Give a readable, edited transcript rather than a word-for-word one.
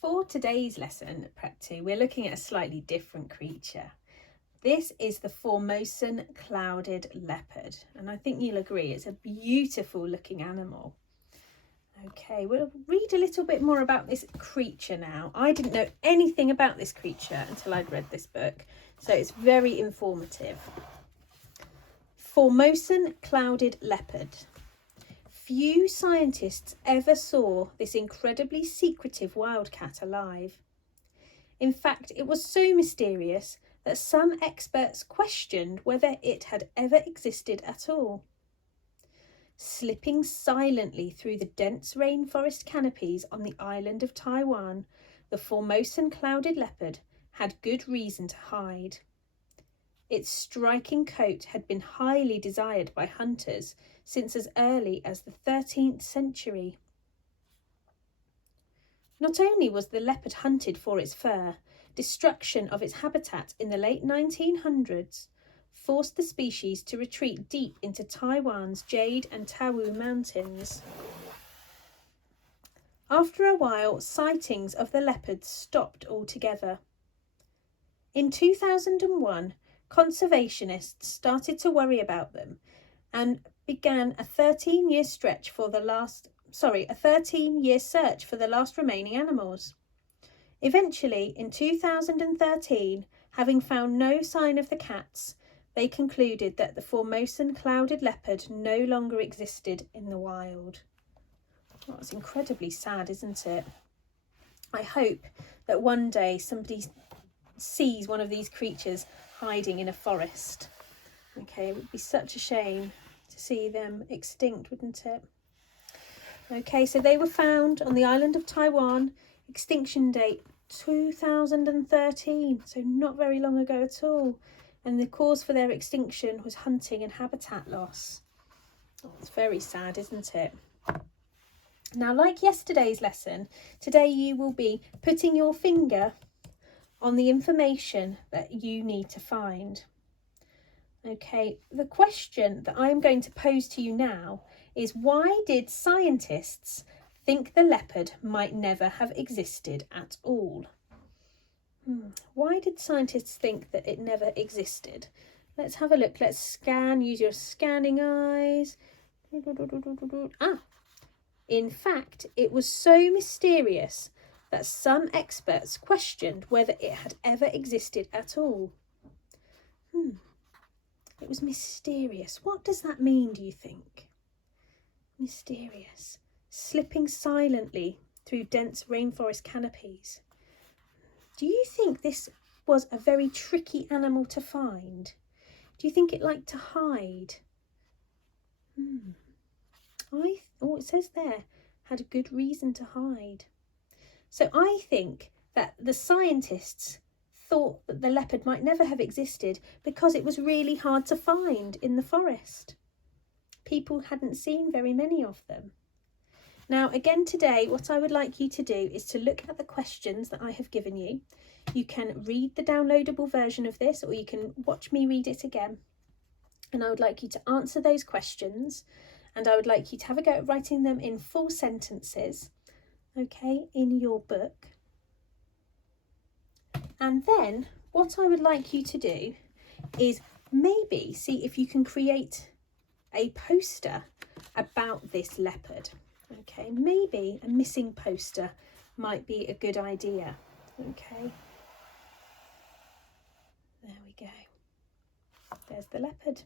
For today's lesson, Prep 2, we're looking at a slightly different creature. This is the Formosan Clouded Leopard, and I think you'll agree it's a beautiful looking animal. Okay, we'll read a little bit more about this creature now. I didn't know anything about this creature until I'd read this book, so it's very informative. Formosan Clouded Leopard. Few scientists ever saw this incredibly secretive wildcat alive. In fact, it was so mysterious that some experts questioned whether it had ever existed at all. Slipping silently through the dense rainforest canopies on the island of Taiwan, the Formosan Clouded Leopard had good reason to hide. Its striking coat had been highly desired by hunters since as early as the 13th century. Not only was the leopard hunted for its fur, destruction of its habitat in the late 1900s forced the species to retreat deep into Taiwan's Jade and Tawau mountains. After a while, sightings of the leopards stopped altogether. In 2001, conservationists started to worry about them and began a 13-year search for the last remaining animals. Eventually, in 2013, having found no sign of the cats, they concluded that the Formosan Clouded Leopard no longer existed in the wild. Well, it's incredibly sad, isn't it? I hope that one day somebody sees one of these creatures hiding in a forest. Okay, it would be such a shame to see them extinct, wouldn't it? Okay, so they were found on the island of Taiwan, extinction date 2013, so not very long ago at all. And the cause for their extinction was hunting and habitat loss. Oh, it's very sad, isn't it? Now, like yesterday's lesson, today you will be putting your finger on the information that you need to find. Okay, the question that I'm going to pose to you now is, why did scientists think the leopard might never have existed at all? Why did scientists think that it never existed? Let's have a look. Let's scan. Use your scanning eyes. In fact, it was so mysterious that some experts questioned whether it had ever existed at all. It was mysterious. What does that mean, do you think? Mysterious. Slipping silently through dense rainforest canopies. Do you think this was a very tricky animal to find? Do you think it liked to hide? It says there, had a good reason to hide. So I think that the scientists thought that the leopard might never have existed because it was really hard to find in the forest. People hadn't seen very many of them. Now, again today, what I would like you to do is to look at the questions that I have given you. You can read the downloadable version of this, or you can watch me read it again. And I would like you to answer those questions, and I would like you to have a go at writing them in full sentences, okay, in your book. And then what I would like you to do is maybe see if you can create a poster about this leopard. Okay, maybe a missing poster might be a good idea. Okay, there we go. There's the leopard.